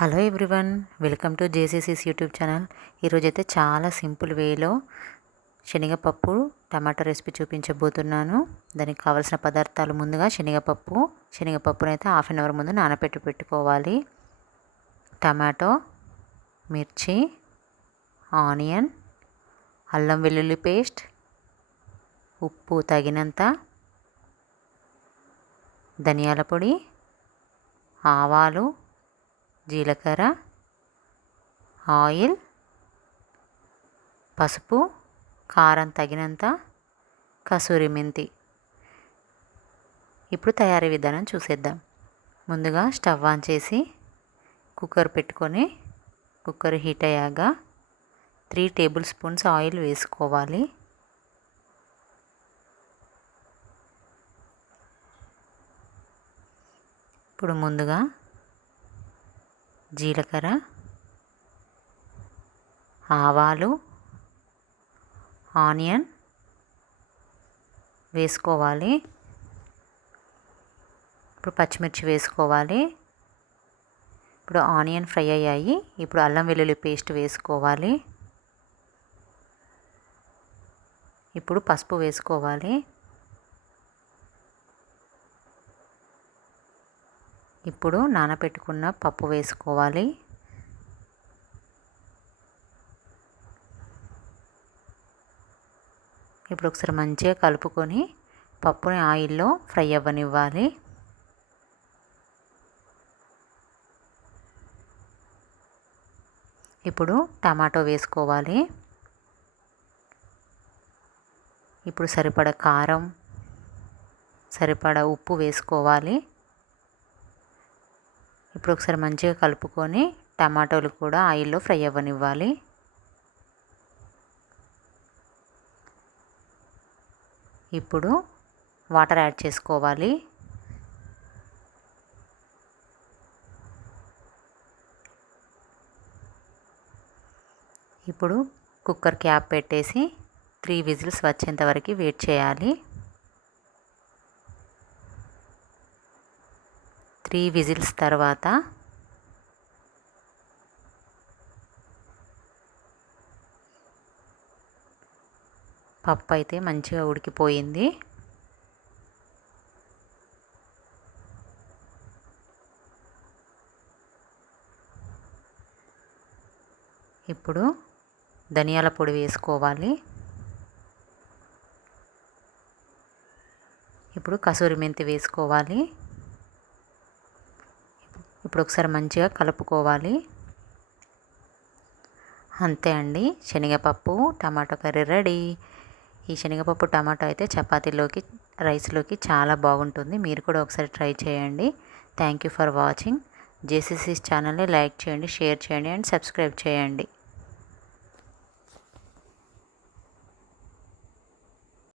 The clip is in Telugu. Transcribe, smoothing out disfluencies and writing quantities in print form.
హలో ఎవ్రీవన్, వెల్కమ్ టు జేసీసీస్ యూట్యూబ్ ఛానల్. ఈరోజైతే చాలా సింపుల్ వేలో శనగపప్పు టమాటో రెసిపీ చూపించబోతున్నాను. దానికి కావాల్సిన పదార్థాలు ముందుగా శనగపప్పును అయితే హాఫ్ అన్ అవర్ ముందు పెట్టుకోవాలి. టమాటో, మిర్చి, ఆనియన్, అల్లం వెల్లుల్లి పేస్ట్, ఉప్పు తగినంత, ధనియాల పొడి, ఆవాలు, జీలకర్ర, ఆయిల్, పసుపు, కారం తగినంత, కసూరి మెంతి. ఇప్పుడు తయారీ విధానం చూసేద్దాం. ముందుగా స్టవ్ ఆన్ చేసి కుక్కర్ పెట్టుకొని కుక్కర్ హీట్ అయ్యాక 3 టేబుల్ స్పూన్స్ ఆయిల్ వేసుకోవాలి. ఇప్పుడు ముందుగా జీలకర్ర, ఆవాలు, ఆనియన్ వేసుకోవాలి. ఇప్పుడు పచ్చిమిర్చి వేసుకోవాలి. ఇప్పుడు ఆనియన్ ఫ్రై అయ్యాయి. ఇప్పుడు అల్లం వెల్లుల్లి పేస్ట్ వేసుకోవాలి. ఇప్పుడు పసుపు వేసుకోవాలి. ఇప్పుడు నానబెట్టుకున్న పప్పు వేసుకోవాలి. ఇప్పుడు ఒకసారి మంచిగా కలుపుకొని పప్పుని ఆయిల్లో ఫ్రై అవ్వనివ్వాలి. ఇప్పుడు టమాటో వేసుకోవాలి. ఇప్పుడు సరిపడా కారం, సరిపడా ఉప్పు వేసుకోవాలి. ఇప్పుడు ఒకసారి మంచిగా కలుపుకొని టమాటోలు కూడా ఆయిల్లో ఫ్రై అవ్వనివ్వాలి. ఇప్పుడు వాటర్ యాడ్ చేసుకోవాలి. ఇప్పుడు కుక్కర్ క్యాప్ పెట్టేసి 3 విజిల్స్ వచ్చేంత వరకు వెయిట్ చేయాలి. 3 విజిల్స్ తర్వాత పప్పు అయితే మంచిగా ఉడికిపోయింది. ఇప్పుడు ధనియాల పొడి వేసుకోవాలి. ఇప్పుడు కసూరి మెంతి వేసుకోవాలి. ఇప్పుడు ఒకసారి మంచిగా కలుపుకోవాలి. అంతే అండి, శనగపప్పు టమాటో కర్రీ రెడీ. ఈ శనగపప్పు టమాటో అయితే చపాతీలోకి, రైస్లోకి చాలా బాగుంటుంది. మీరు కూడా ఒకసారి ట్రై చేయండి. Thank you for watching. జేసీసీస్ ఛానల్ని లైక్ చేయండి, షేర్ చేయండి అండ్ సబ్స్క్రైబ్ చేయండి.